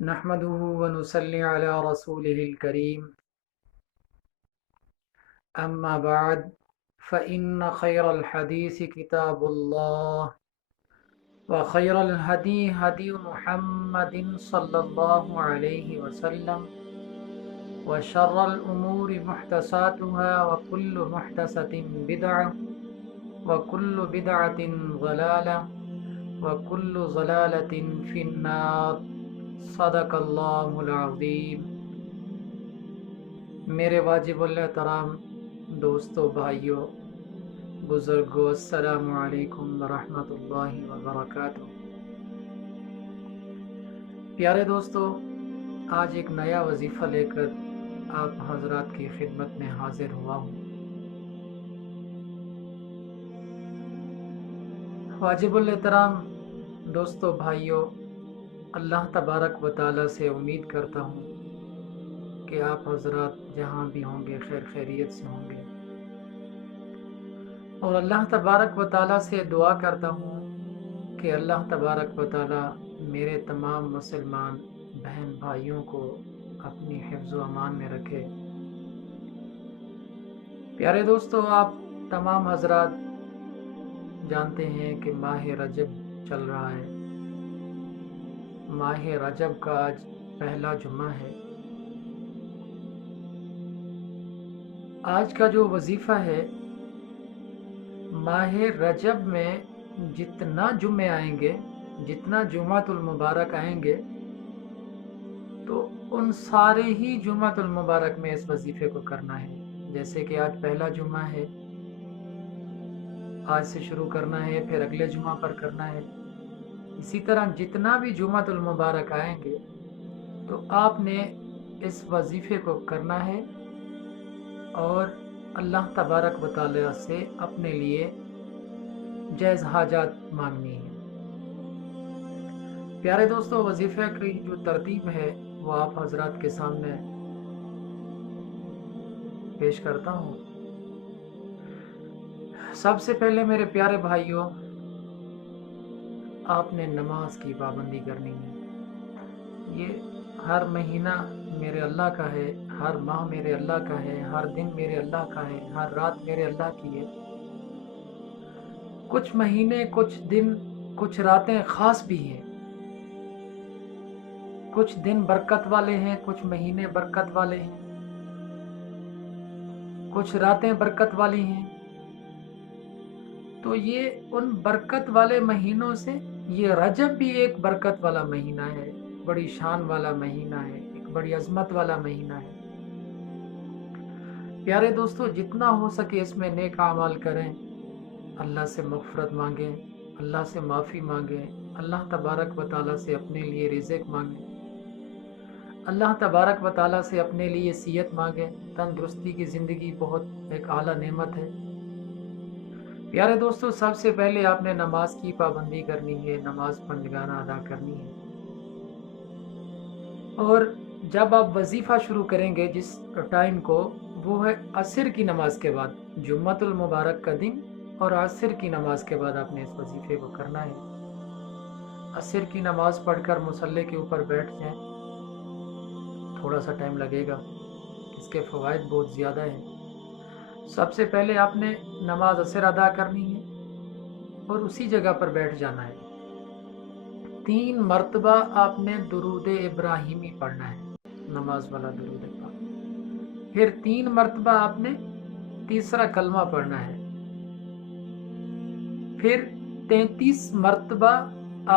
نحمده ونصلي على رسوله الكريم أما بعد فإن خير الحديث كتاب الله وخير الهدي هدي محمد صلى الله عليه وسلم وشر الأمور محدثاتها وكل محدثة بدعة وكل بدعة ضلالة وكل ضلالة في النار صدق اللہ العظیم۔ میرے واجب الاحترام دوستو، بھائیو، بزرگو، السلام علیکم ورحمۃ اللہ وبرکاتہ۔ پیارے دوستو، آج ایک نیا وظیفہ لے کر آپ حضرات کی خدمت میں حاضر ہوا ہوں۔ واجب الاحترام دوستو، بھائیو، اللہ تبارک و تعالیٰ سے امید کرتا ہوں کہ آپ حضرات جہاں بھی ہوں گے خیر خیریت سے ہوں گے، اور اللہ تبارک و تعالیٰ سے دعا کرتا ہوں کہ اللہ تبارک و تعالیٰ میرے تمام مسلمان بہن بھائیوں کو اپنی حفظ و امان میں رکھے۔ پیارے دوستو، آپ تمام حضرات جانتے ہیں کہ ماہ رجب چل رہا ہے۔ ماہ رجب کا آج پہلا جمعہ ہے۔ آج کا جو وظیفہ ہے، ماہ رجب میں جتنا جمعے آئیں گے، جتنا جمعۃ المبارک آئیں گے، تو ان سارے ہی جمعۃ المبارک میں اس وظیفے کو کرنا ہے۔ جیسے کہ آج پہلا جمعہ ہے، آج سے شروع کرنا ہے، پھر اگلے جمعہ پر کرنا ہے۔ اسی طرح جتنا بھی جمعۃ المبارک آئیں گے تو آپ نے اس وظیفے کو کرنا ہے اور اللہ تبارک و تعالیٰ سے اپنے لیے جائز حاجات مانگنی ہے۔ پیارے دوستو، وظیفہ کی جو ترتیب ہے وہ آپ حضرات کے سامنے پیش کرتا ہوں۔ سب سے پہلے میرے پیارے بھائیوں، آپ نے نماز کی پابندی کرنی ہے۔ یہ ہر مہینہ میرے اللہ کا ہے، ہر ماہ میرے اللہ کا ہے، ہر دن میرے اللہ کا ہے، ہر رات میرے اللہ کی ہے۔ کچھ مہینے، کچھ دن، کچھ راتیں خاص بھی ہیں۔ کچھ دن برکت والے ہیں، کچھ مہینے برکت والے ہیں، کچھ راتیں برکت والی ہیں۔ تو یہ ان برکت والے مہینوں سے یہ رجب بھی ایک برکت والا مہینہ ہے، بڑی شان والا مہینہ ہے، ایک بڑی عظمت والا مہینہ ہے۔ پیارے دوستو، جتنا ہو سکے اس میں نیک اعمال کریں، اللہ سے مغفرت مانگیں، اللہ سے معافی مانگیں، اللہ تبارک و تعالیٰ سے اپنے لیے رزق مانگیں، اللہ تبارک و تعالیٰ سے اپنے لیے صحت مانگیں۔ تندرستی کی زندگی بہت ایک اعلیٰ نعمت ہے۔ پیارے دوستو، سب سے پہلے آپ نے نماز کی پابندی کرنی ہے، نماز پنجگانہ ادا کرنی ہے۔ اور جب آپ وظیفہ شروع کریں گے جس ٹائم کو، وہ ہے عصر کی نماز کے بعد، جمعۃ المبارک کا دن اور عصر کی نماز کے بعد آپ نے اس وظیفے کو کرنا ہے۔ عصر کی نماز پڑھ کر مصلی کے اوپر بیٹھ جائیں، تھوڑا سا ٹائم لگے گا، اس کے فوائد بہت زیادہ ہیں۔ سب سے پہلے آپ نے نماز عصر ادا کرنی ہے اور اسی جگہ پر بیٹھ جانا ہے۔ 3 مرتبہ آپ نے درود ابراہیمی پڑھنا ہے، نماز والا درود پاک۔ پھر 3 مرتبہ آپ نے تیسرا کلمہ پڑھنا ہے۔ پھر 33 مرتبہ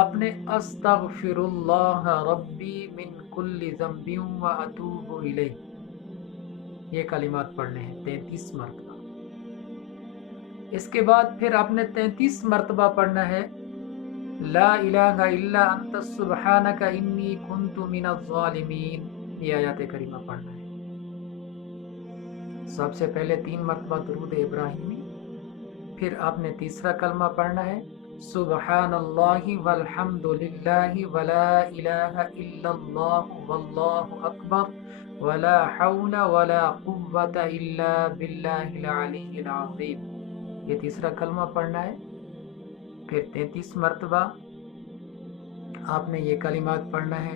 آپ نے استغفر اللہ ربی من کل ذنب واتوب الیہ، یہ کلمات پڑھنے ہیں 33 مرتبہ۔ اس کے بعد پھر آپ نے 33 مرتبہ پڑھنا ہے لا الہ الا انت سبحانک انی کنت من الظالمین، یہ آیات کریمہ پڑھنا ہے۔ سب سے پہلے 3 مرتبہ درود ابراہیمی، پھر آپ نے تیسرا کلمہ پڑھنا ہے سبحان اللہ والحمد للہ ولا الہ الا اللہ واللہ اکبر ولا حول ولا قوة الا باللہ العلی العظیم، یہ تیسرا کلمہ پڑھنا ہے۔ پھر 33 مرتبہ آپ نے یہ کلمات پڑھنا ہے